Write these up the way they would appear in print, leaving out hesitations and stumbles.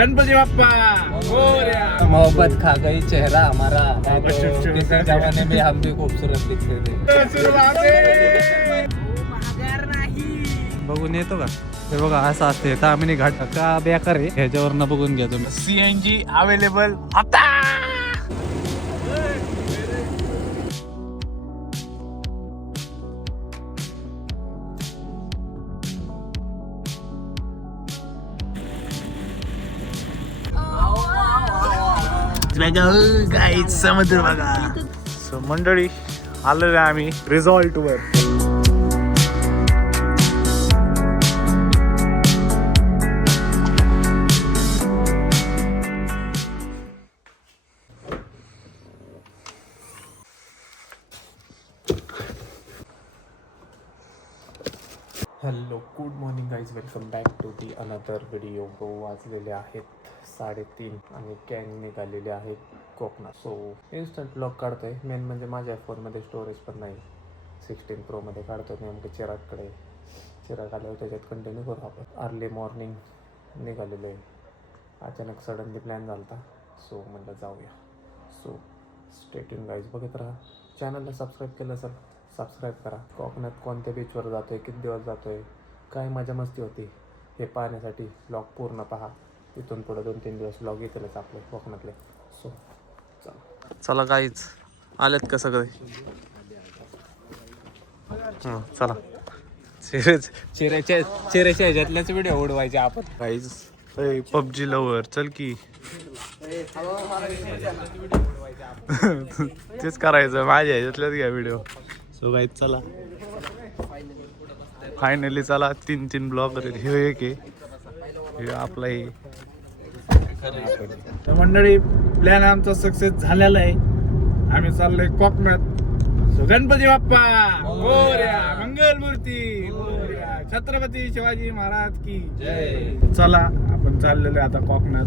गणपती बाप्पा मोरया। मोहब्बत खा गई चेहरा हमारा, किसी जमाने में हम भी खूबसूरत दिखते थे। बघून येतो का? हे बघा असं असते तामिनी घाट का बेकार आहे, ह्याच्यावरनं बघून घ्या तुम्ही। सीएनजी अवेलेबल आता। गाईज समुद्र बघा। सो मंडळी आलेलो आहे आम्ही रिसॉर्ट वर। Hello good morning guys, welcome back to the another video. वाजलेले आहेत 3:30 आणि गँग निघालेले आहेत कोकणात। सो इन्स्टंट ब्लॉग काढतोय। मेन म्हणजे माझ्या फोनमध्ये स्टोरेज पण नाही, 16 Pro मध्ये काढतोय नेमकं चिरागकडे। चिराग आल्यावर त्याच्यात कंटिन्यू करू आपण। अर्ली मॉर्निंग निघालेलो आहे, अचानक सडनली प्लॅन झाला होता। सो म्हटलं जाऊया। सो स्टे ट्यून गाईज, बघत राहा। चॅनलला सबस्क्राईब केलं असेल सबस्क्राईब करा। कोकणात कोणत्या बीचवर जातोय, किती दिवस जातोय, काय मजा मस्ती होती हे पाहण्यासाठी ब्लॉग पूर्ण पहा। इथून पुढे 2-3 दिवस ब्लॉग येतीलच आपले कोकणातले। सो चला गाईज, आलेत का सगळे? चला चिरेच्या ह्याच्यातल्याच व्हिडिओ उडवायचे आपण गाईज। पबजी लवर चल की तेच करायचं माझ्या ह्याच्यातल्याच घ्या व्हिडिओ। सो गाईज चला फायनली चला 3 ब्लॉग हे एक आहे आपला हे। तर मंडळी प्लॅन आमचा सक्सेस झालेला आहे। आम्ही चाललोय कोकणात। सो गणपती बाप्पा मोरया, मंगलमूर्ती मोरया, छत्रपती शिवाजी महाराज की जय। चला आपण चाललेलो आता कोकणात।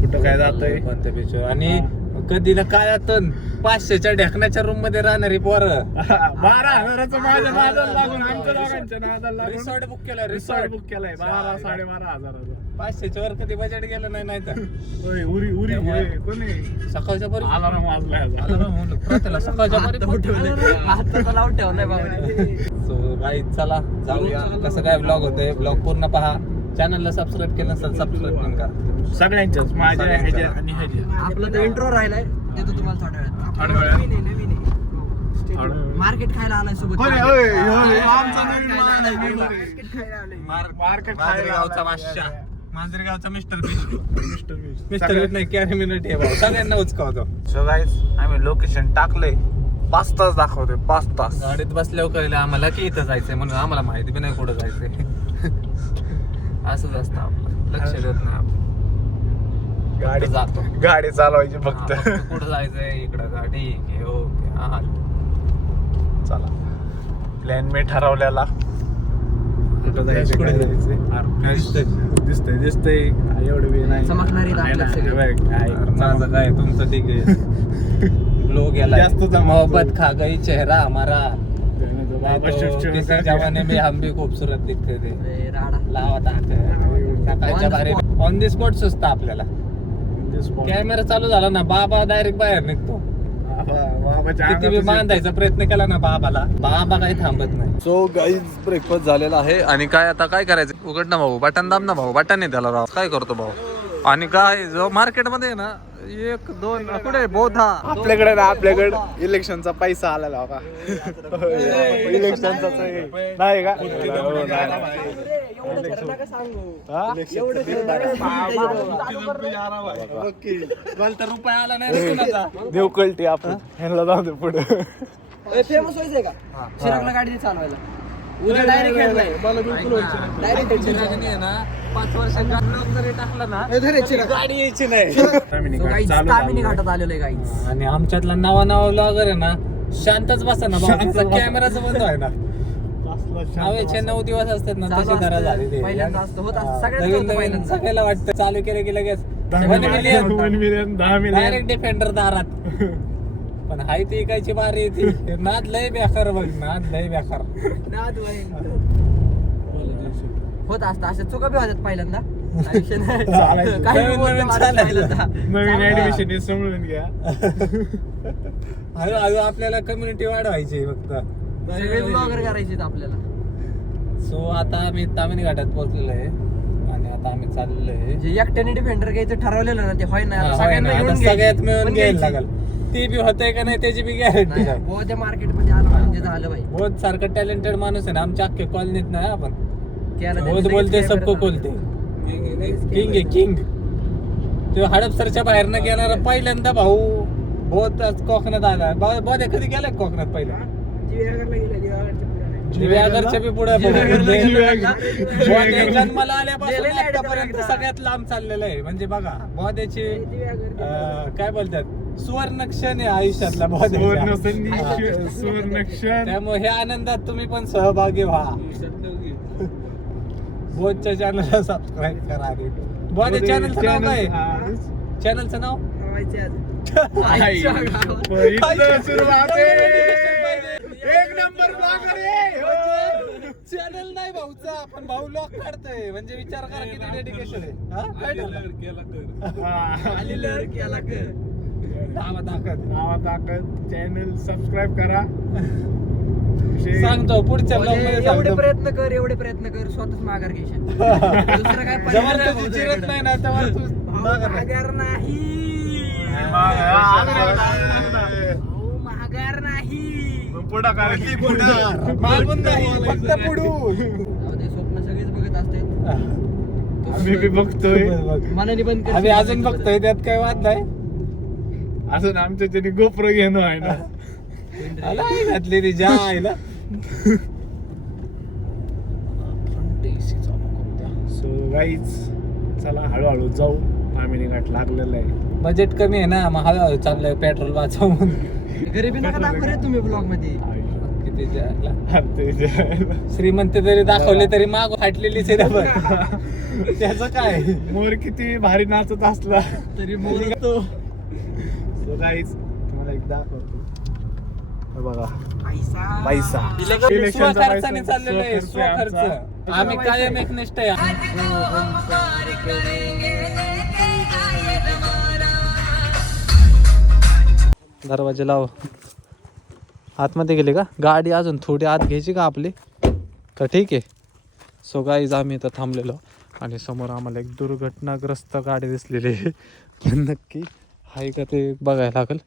कुठं काय जातोय, कोणत्या बीचवर आणि कधी ना काय आतन 500च्या ढेकण्याच्या रूम मध्ये राहणारी पोरं 12,000चं माझ्या नादाला लागून, आमच्या दोघांच्या नादाला लागून रिसॉर्ट बुक केलाय। रिसॉर्ट बुक केलाय 12,000-12,500 500च्या वर कधी बजेट गेलं नाही तर उरी कोणी सकाळच्या पर्यंत अलार्म वाजलाय। त्याला सकाळच्या सो गाईज चला जाऊया। कसं काय ब्लॉग होतंय, ब्लॉग पूर्ण पहा। चॅनलला सबस्क्राईब केलं नसेल सबस्क्राईब पण करा सगळ्यांच्याच, माझ्या ह्याच्या आणि ह्याच्या। आपला तर इंट्रो राहिलाय, देतो तुम्हाला थोड्या वेळात। मार्केट खायला आलाय सोबत। मार्केट मांजरेगावचा बादशाह, मांजरेगावचा मिस्टर बीच नाही कॅरिमिनेट आहे सगळ्यांना उचकावतो। सो गाईज आम्ही लोकेशन टाकलंय, 5 तास दाखवतोय 5 तास। गाडीत बसल्यावर कळलं आम्हाला की इथं जायचंय, म्हणून आम्हाला माहिती बी नाही कुठं जायचंय। असंच असतं आपलं, लक्ष देत नाही आपण, गाडी जातो गाडी चालवायची फक्त। कुठं जायचंय, इकडं गाडी ओके हा चला प्लॅन मी ठरवलेला। कुठं जायचं काय जायचंय दिसतंय एवढं बी नाही चमकणारी दात सगळे। माझं काय तुमचं ठीक आहे। लोग जास्त मोहब्बत खा गई चेहरा हमारा, किसी जमाने में हम भी खूबसूरत दिखते थे। लावा सकाळच्या बारे ऑन दी स्पॉट सुचतं आपल्याला। कॅमेरा चालू झाला ना बाबा डायरेक्ट बाहेर निघतो। किती बी बांधायचा प्रयत्न केला ना बाबा काही थांबत नाही। सो गाईज ब्रेकफास्ट झालेला आहे आणि काय आता काय करायचं, उघड ना भाऊ बटन दाब ना भाऊ, बटन नाही त्याला राव, काय करतो भाऊ। आणि काय जो मार्केटमध्ये ना 1-2 कुठे बोधा आपल्याकडे ना, आपल्याकडे इलेक्शनचा पैसा आलेला होता। इलेक्शनचा नाही का? रुपये आला नाही देव कळते आपण ह्याला जाऊ दे पुढे। फेमस व्हायचंय का चिरागला गाडी दे चालवायला? उद्या डायरेक्ट खेळलाय डायरेक्ट ना 5 वर्षांचा ब्लॉग जरी टाकला ना गाडी यायची नाही। तामिनी घाटात आलेलो आहे गाईज। आणि आमच्यातला नवा ब्लॉगर आहे ना शांतच बसा ना भाऊ, कॅमेराचं बंद आहे ना। हवेचे 9 दिवस असतात ना, तशी धरा झालेली पहिल्यांदा असतं, होत असतं नवीन सगळ्यांना सगळ्याला वाटतं चालू केलं की लगेच 1 मिलियन 10 मिलियन डायरेक्ट डिफेंडर दारात। पण हाय ती इकायची बारी येते। नाद लय बेकार बघ, नाद लय बेकार। होत असतं, अशा चुका बी होतात पहिल्यांदा। आयुष्य नाही. चालायचं. काही नवीन बोलतो नवीन मला चालायचं. पहिल्यांदा. नवीन ऍडमिशन हे समजून घ्या. हळूहळू आपल्याला कम्युनिटी वाढवायची फक्त. सगळे ब्लॉगर करायचे आपल्याला. सो आता आम्ही तामिनी घाटात पोहोचलेलो आहे आणि आता आम्ही चाललेलो आहे. जे एकट्याने डिफेंडर घ्यायचं ठरवलेलं ना ते होय ना, हा, होय सगळ्यांना ना, आता घेऊन सगळ्यात घ्यायची. मिळून पण घ्यायला घ्यायची. लागल. ती बी होतंय का नाही त्याची बी गॅरंटी नाही. हो, त्या मार्केटमध्ये आलं म्हणजे झालं भाई. बहुत सारखं टॅलेंटेड माणूस आहे ना आमच्या अख्खे कॉलनीत नाही आपण. त्याला बहुत लगेच बोलते काय सबको करत बोलते. किंग आहे किंग. तो हडपसरच्या बाहेर न गेणारा पहिल्यांदा भाऊ बहुत कोकणात आला. बहुत कधी गेलाय कोकणात पहिला? दिव्यागरच्या बी पुढे जन्माला आल्यापासून आतापर्यंत सगळ्यात लांब चाललेलं आहे. म्हणजे बघा बौद्धाची काय बोलतात सुवर्ण क्षण आहे आयुष्यातला सुवर्ण बौद्ध. संधी, सुवर्ण क्षण. त्यामुळे ह्या आनंदात तुम्ही पण सहभागी व्हा. बोधच्या चॅनलला सबस्क्राईब करा आधी. बोध चॅनलचं नाव काय? चॅनलचं नाव इथं सुरुवात आहे. एक नंबर ब्लॉगर आहे. चॅनल नाही भाऊचा पण भाऊ लॉक काढतोय. म्हणजे विचार करा किती डेडिकेशन आहे. हा? काय झालं? नावा ताकद. नावात टाकत चॅनल सबस्क्राईब करा. सांगतो पुढच्या ब्लॉग म्हणजे मध्ये एवढे सांगतो. एवढे प्रयत्न कर स्वतःच माघार घ्यायचे. दुसरं काय पर्याय जेव्हा नाही तुझी भाऊ चिरत तुझ्याकडे. नाही ना तेव्हा तू माघार नाही. माघार नाही. भाऊ, माघार नाही. पुढं काय मागून नाही फक्त पुढून. जाऊ दे, स्वप्न सगळेच बघत असतात. आम्ही बी बघतोय. मनाने बंद कर. आम्ही अजून बघतोय त्यात काय वाद नाही. अजून आमच्या तरी गोप्रो घेणं आहे ना. आला आहे घातली ती ज्या आईला. सो गाईज चला हळूहळू जाऊ. तामिनी घाट लागलेला आहे. बजेट कमी आहे ना मग हळूहळू चाललंय पेट्रोल वाचव म्हणून. गरिबी नका दाखवू रे तुम्ही ब्लॉग मध्ये. किती ज्याला. ते जे- श्रीमंत जरी दाखवले तरी माग फाटलेलीच आहे ना. त्याचं काय मोर किती भारी नाचत असला तरी बोलतो. सो गाईज तुम्हाला एक दाखवतो. हे बघा पैसा. पैसा. स्वखर्चाने चाललेलं आहे. स्वखर्च स्वखर्च. आम्ही कायम एकनिष्ठ आहे. दरवाजे लाव. आतमध्ये गेले का? गाडी अजून थोडी आत घ्यायची का आपली? का ठीक आहे. सो गाईज आम्ही इथं थांबलेलो आणि समोर आम्हाला एक दुर्घटनाग्रस्त गाडी दिसलेली आहे. पण नक्की हाय का ते बघायला लागेल.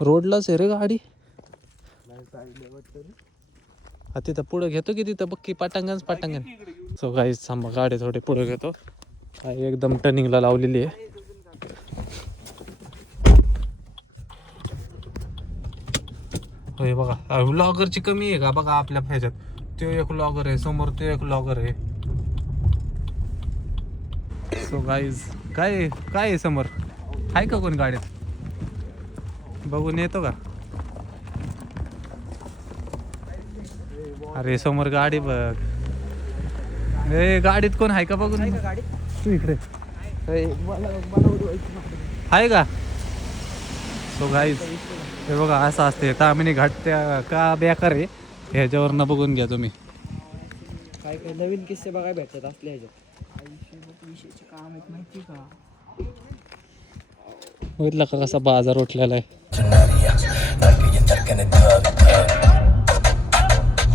रोडलाच आहे रे गाडी. तिथं पुढं घेतो की तिथं बघ की पाटांगण. सो गाईज थांबा गाडी थोडी पुढं घेतो. एकदम टर्निंगला लावलेली आहे. होय बघा व्लॉगरची कमी आहे का बघा आपल्या ह्याच्यात. तो एक व्लॉगर आहे समोर, तो एक व्लॉगर आहे. सो गाईज काय आहे समोर? आहे का कोणी गाडीत? बघून येतो का? अरे समोर गाडी बघ. ए गाडीत कोण आहे का बघून? तू इकडे आहे का? सो गाईज हे बघा असं असते. तामिनी घाट त्या का बेकार आहे ह्याच्यावरनं बघून घ्या तुम्ही. काय काय नवीन किस्से बघायला भेटतात आपल्या ह्याच्यात. विषयाचे काम आहेत माहिती का? बघितलं का कसा बाजार उठलेला आहे.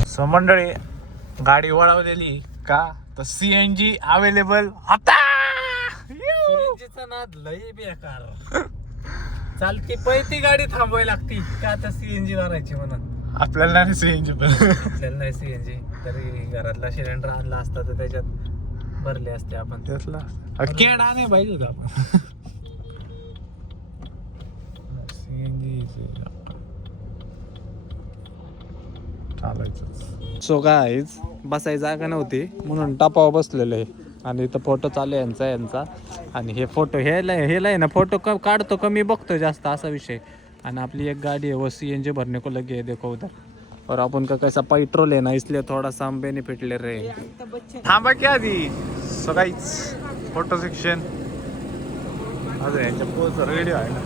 सो मंडळी गाडी वळवलेली का तर सीएनजी अवेलेबल होता. सीएनजीचा नाद लई बेकार. चालती पळती गाडी थांबवायला लागती का आता सीएनजी मारायची म्हणून. आपल्याला नाही सीएनजी पण आपल्याला नाही सीएनजी तरी घरातला सिलेंडर आणला असता तर त्याच्यात भरले असते आपण. त्यातला केडा नाही पाहिजे होता आपण. सीएनजी चालायचं. सो गाईज बसायची जागा नव्हती म्हणून टापावर बसलेलं आहे आणि इथं फोटो चालू आहे यांचा. आणि हे फोटो हेला आहे ना फोटो काढतो कमी बघतो जास्त असा विषय. आणि आपली एक गाडी आहे वो CNG भरने को लगी है देखो उधर. और अपन का कैसा पेट्रोल है ना इसलिए थोड़ा सा हम बेनिफिट ले रहे हैं. थांबा की आधी. सो गाईज फोटो सेक्शन अजून यांच्या पोच रेडी आहे ना.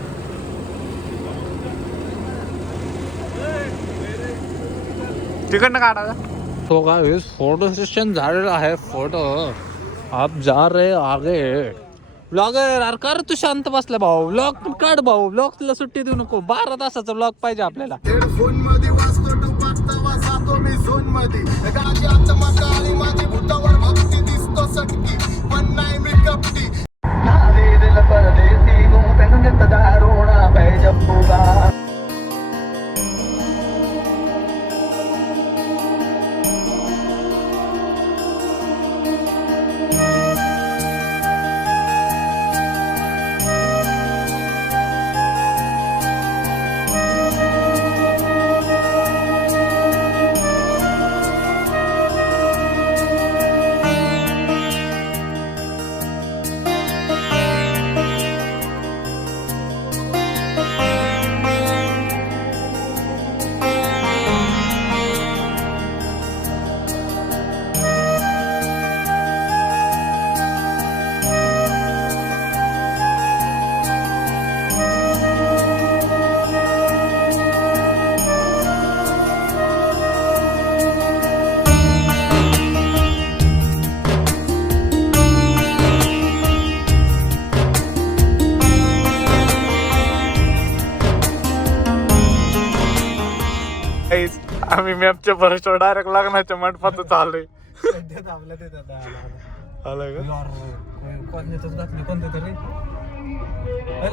तिकडनं काढा. तो गाईज फोटो सेशन झालेलं आहे. फोटो आप जा रहे आगे ब्लॉगर. अरे कर तू शांत बसला भाऊ. ब्लॉग काढ भाऊ. ब्लॉग तुला सुट्टी देऊ नको. 12 तासाचा ब्लॉग पाहिजे आपल्याला. आम्ही मॅपच्या भरोश्यावर डायरेक्ट लग्नाच्या मंडपात चाललोय. आलं का कोणतं तरी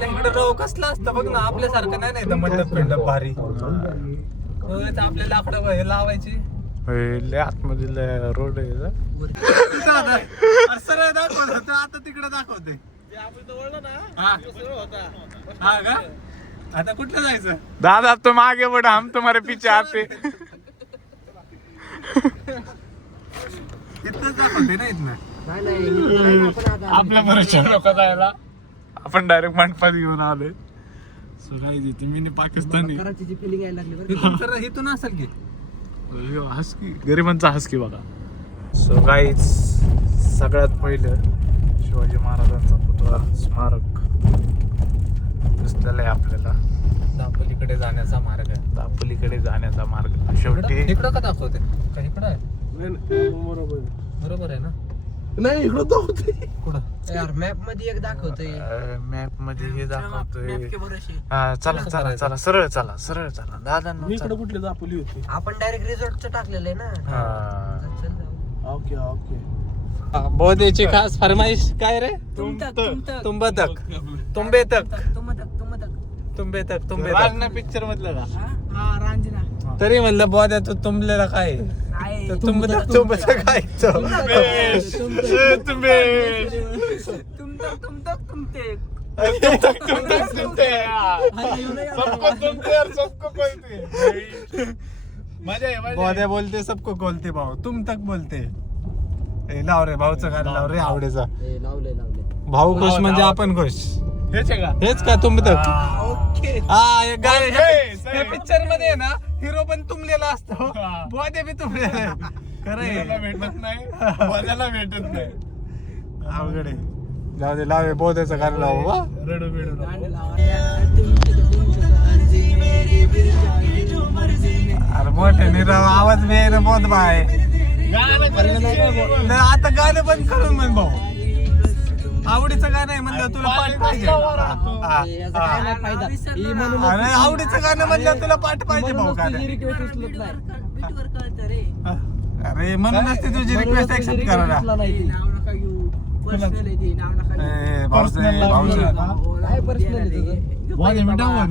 इकडे राव कसला असतं बघ ना. आपल्यासारखं नाही ना मंडप पिंडप भारी. आपल्या लाकडं हे लावायची. लय आतमध्ये रोड आहे. सरळ दाखवत होतं आता तिकडे दाखवते. हा का आता कुठलं जायचं. दादा तुम आगे बढ़ो हम तुम्हारे पीछे आते. इथंच दाखवते ना इथनं. आपल्या भरोश्यावर नको जायला. आपण डायरेक्ट मंडपात घेऊन आलोय. सुरायची मिनी पाकिस्तानी. फिलिंग यायला लागली. इथून असेल की हस्की गरिबांचा हस्की बघा. सो गाईज सगळ्यात पहिलं शिवाजी महाराजांचा पुतळा स्मारक दिसलेला आहे आपल्याला. दापोलीकडे जाण्याचा मार्ग आहे. दापोलीकडे जाण्याचा मार्ग शेवटी. इकडं का दाखवते का इकडं आहे. बरोबर आहे ना. नाही इकडं दाखवते. कुठं यार मॅप मध्ये एक दाखवतोय. मॅप मध्ये हे दाखवतोय. मॅप के भरोसे. चला चला चला सरळ चला सरळ चला. दादा इकडे कुठली दापोली होती. आपण डायरेक्ट रिसॉर्टचं टाकलेलं आहे ना. चल जाऊ. Okay okay. बोधेची खास फरमाईश काय रे. तुम तक तुंबे तक तुंबे तक तुम तक तुंबे तक तुंबे रांजना पिक्चर मधलं का. हा रांजना. तरी म्हणलं बोध्या तू तुंबलेला काय काय तुंब तुंबचं काय बोध्या बोलते सबको बोलते भाऊ. तुम तक बोलते. लाव रे भाऊचं गाणं लाव रे आवडेचा. लावले भाऊ खुश म्हणजे आपण खुश. हेच आहे का. हेच का तुंब तक. ओके. हा हे गाणे हे हे पिक्चर मध्ये आहे ना हिरो पण तुंबलेला असतो. बोध्या बी तुंबलेला खरं भेटत नाही. माझ्याला भेटत नाही. अवघड आहे. जाऊ दे लावे बोध्याचं गाणं लाव बाबा. रडू बिडू अरे मोठे निराव आवाज बी आहे ना बोध बाय. आता गाणं बंद करून म्हण भाऊ. आवडीचं गाणं आहे म्हणलं तुला पाठ पाहिजे. याचा काय नाही फायदा. ही म्हणून अरे आवडीचं गाणं म्हणलं तुला पाठ पाहिजे भाऊ गाणं. रिक्वेस्ट उचलत नाही. अरे म्हणूनच ती तुझी रिक्वेस्ट ऍक्सेप्ट करा ना. काय पर्सनल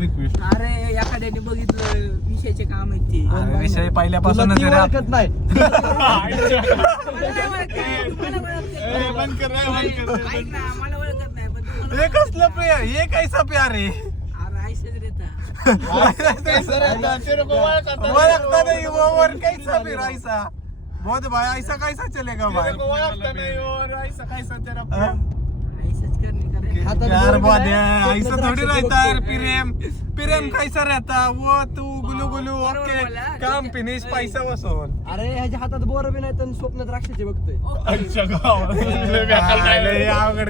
रिक्वेस्ट. अरे एखाद्याने बघितलं विषयाचे काम आहेत ते. विषय पहिल्यापासूनच रे आप- नाही. ऐक ना मला ओळखत नाही पण तुम्हाला हे कसलं प्रेम. हे कैसा प्यार आहे. अरे ऐसेच रहता. ओळखता नाही और कैसा भी ऐसा बहुत भाई ऐसा कैसा चलेगा भाई. ऐसेच करणे करे. यार बहुत है ऐसा थोड़ी रहता है. प्रेम प्रेम कैसा रहता. वो तू गुलू गुलू ओके काम फिनिश पैसा वसूल. अरे ह्याच्या हातात बोर बी नाही तर स्वप्न द्राक्षाचे बघतोय. अवघड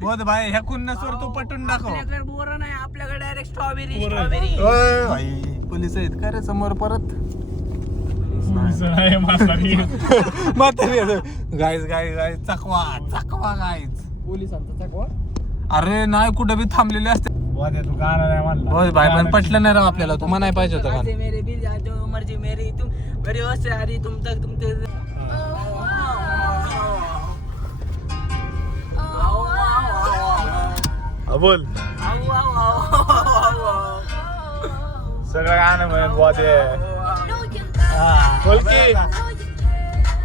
बहुत भाई ह्या कुन्नसवर तू पटून दाखव. आपल्याकडे बोर नाही आपल्याकडे डायरेक्ट स्ट्रॉबेरी स्ट्रॉबेरी. भाई पोलिस आहेत का रे समोर परत. म्हातारी गाईज गाईज चकवा चकवा गाईज पोलिसांचा चकवा. अरे नाही कुठं बी थांबलेले असते तू गाणं नाही म्हणला. हो भाई पण पटलं नाही राव आपल्याला तुम्हाला नाही पाहिजे होतं का मेरे दिल जातो मर्जी मेरी तुम मेरी होशियारी तुम तक तुम ते बोल सगळं गाणं म्हणत बुवा ते. बोल की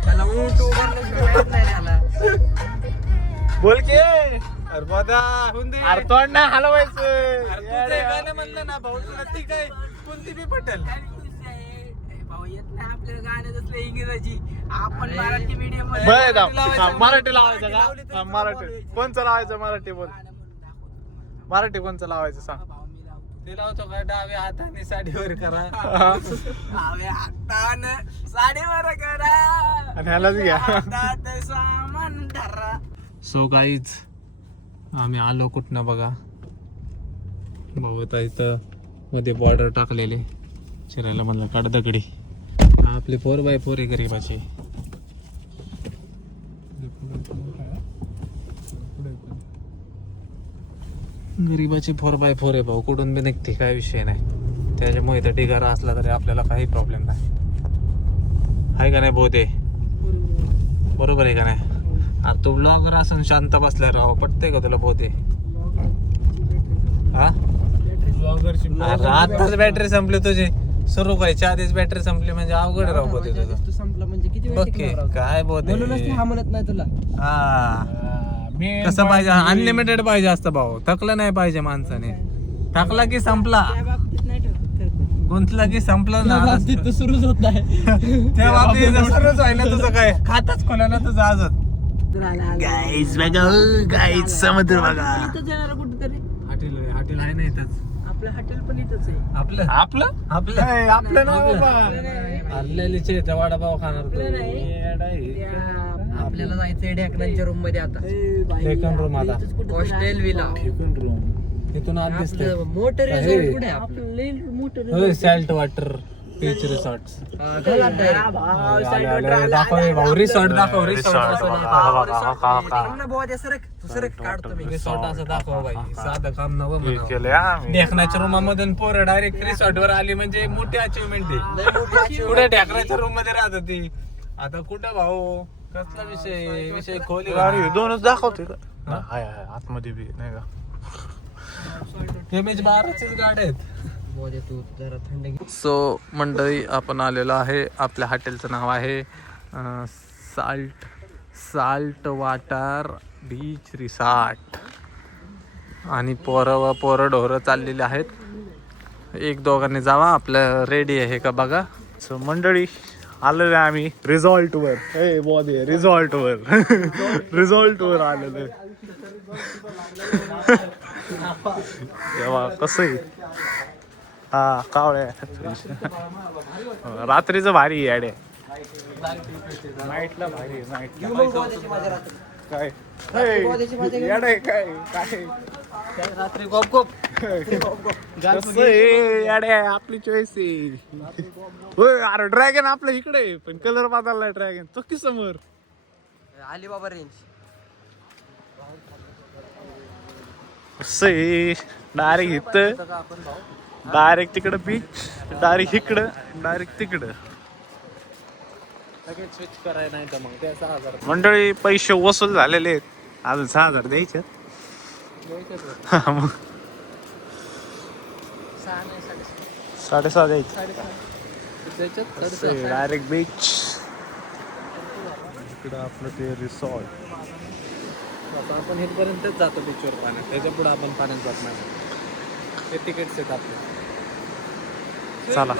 त्याला ऊंट उभारलं नाही त्याला. बोल की अरे बादा अरे तोंड नाही हलवायचं. गाणं म्हणलं ना भाऊ तुला ती काय कोणती बी पटेल भाऊ येत नाही आपल्याला गाणं असलं इंग्रजी. आपण मराठी मीडियम बरं जाऊ. मराठी लावायचं का? मराठी कोणचं लावायचं? मराठी बोल. मराठी कोणचं लावायचं सांग. ते लावतो का डाव्या हाताने साडीवर करा डाव्या हातानं साडीवर करा आणि ह्यालाच घ्या. हातात सामान धरा. सो गाईज आम्ही आलो कुठनं बघा भाऊ आता इथं मध्ये बॉर्डर टाकलेले शिरायला म्हणलं काढ दगडी आपले 4x4 आहे गरीबाचे गरीबाची 4x4 आहे भाऊ कुठून बी निघते काय विषय नाही त्याच्यामुळे इथं ढिगारा असला तरी आपल्याला काही प्रॉब्लेम नाही आहे का नाही भाऊ ते बरोबर आहे का नाही अरे तू ब्लॉगर असून शांत बसलाय राव पटतंय का तुला भाऊ ते हा अरे आताच बॅटरी संपली तुझी सुरू व्हायच्या आधीच बॅटरी संपली म्हणजे अवघड राव भाऊ ते तुझं तू संपला म्हणजे किती वेळ बघ टिकणार की, राव? काय भाऊ ते म्हणूनच ते हा म्हणत नाही तुला. हा कसं पाहिजे अनलिमिटेड पाहिजे असतं भाऊ थकलं नाही पाहिजे माणसाने थकला की संपला त्या बाबतीत नाही ठरत. गुंतला की संपलं त्या ना बाबतीत तर सुरूच होत नाही. त्या बाबतीत सर्वच आहे ना तुझं काय खातच खोला ना तुझं आजच गाईज बघा गाईज समुद्र बघा. इथंच येणार कुठेतरी. हॉटेल हॉटेल आहे ना इथंच आपलं हॉटेल पण इथंच आहे. आपलं आपलं आपलं आपलं नाव बाबा. हरलेलीचे वडापाव खाणार तू आपल्याला जायचंय ढेकणांच्या रूम मध्ये आता. डेकन रूम आता हॉस्टेल विला. इथून आत दिसतंय मोटर रिसॉर्ट कुठे आहे? आपलं लई मोटर होय सॅल्ट वॉटर बीच रिसॉर्ट दाखव रिसॉर्ट दाखव रिसॉर्ट रिसॉर्ट असं दाखव बाई साधं काम नवं म्हणा ढेकणाच्या रूमामधून पोरं डायरेक्ट रिसॉर्ट वर आली म्हणजे मोठी अचिव्हमेंट आहे कुठे ढेकणाच्या रूम मध्ये राहत होती आता कुठं भाऊ कसला विषय विषय खोली दोनच दाखवते का? हाय हाय आतमध्ये बी नाही का? बाराचीच गाड्या आहेत तू जरा थंड घे. सो मंडळी आपण आलेलो आहे आपल्या हॉटेलचं नाव आहे साल्ट वॉटर बीच रिसॉर्ट आणि पोरं ढोरं चाललेली आहेत एक दोघांनी जावा आपलं रेडी आहे का बघा. सो मंडळी आलेलो आहे आम्ही रिसॉर्ट वर. ए बोधे रिसॉर्ट वर रिसॉर्ट वर आलेलो तेव्हा कसं आहे हा कावळ्या रात्रीचं भारी आहे अडे नाईटला भारी नाईटला काय येडे काय काय रात्री गोप गोप कसं आहे येडे आपली चॉईस आहे. होय अरे ड्रॅगन आपल्या इकडे आहे, पण कलर बदललाय ड्रॅगन तो की समोर अलिबाबा रेंज. कसं आहे डायरेक्ट इथं डायरेक्ट तिकडं बीच डायरेक्ट इकडं डायरेक्ट तिकडं. स्विच करायला नाही तर मग ते 6,000 मंडळी पैसे वसूल झालेले आहेत अजून 6,000 द्यायचे. मग 6.5 द्यायचे डायरेक्ट बीच इकडं आपलं ते रिसॉर्ट. आता आपण इथपर्यंतच जातो बीचवर पाण्यात त्याच्या पुढे आपण पाण्यात जात नाही ते तिकीट्स आहेत आपले चला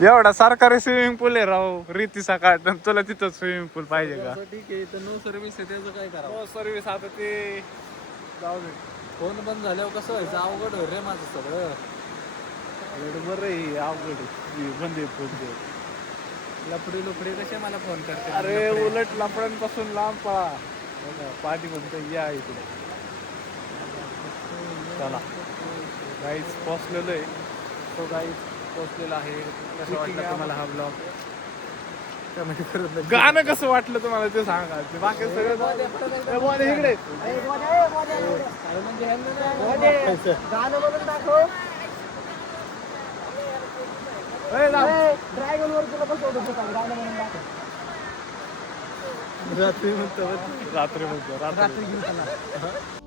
एवढा सरकारी स्विमिंग पूल आहे राव रीती सकाळ तुला तिथं स्विमिंग पूल पाहिजे का? ठीक आहे तर नो सर्व्हिस आहे त्याचं काय करावं सर्व्हिस आता ते जाऊ दे फोन बंद झाल्यावर कसं व्हायचं अवघड होईल रे माझं सगळं बरं आहे अवघड बंद आहे. लफडी कसे मला फोन करते अरे उलट लफड्यांपासून लांब पळा पाणी म्हणतं या इकडे. चला गाईज पोचलेलो आहे. तो गाईज पोहोचलेलो आहे. कसं वाटलं तुम्हाला हा ब्लॉग कमेंट करून नक्की गाणं कसं वाटलं तुम्हाला ते सांगा. ते बाकी सगळं ए, बोल इकडे. गाणं म्हणून दाखव. ड्रॅगन वर तुला बसवतो गाणं म्हणून दाखव. रात्री म्हणतो रात्री घेऊन चला.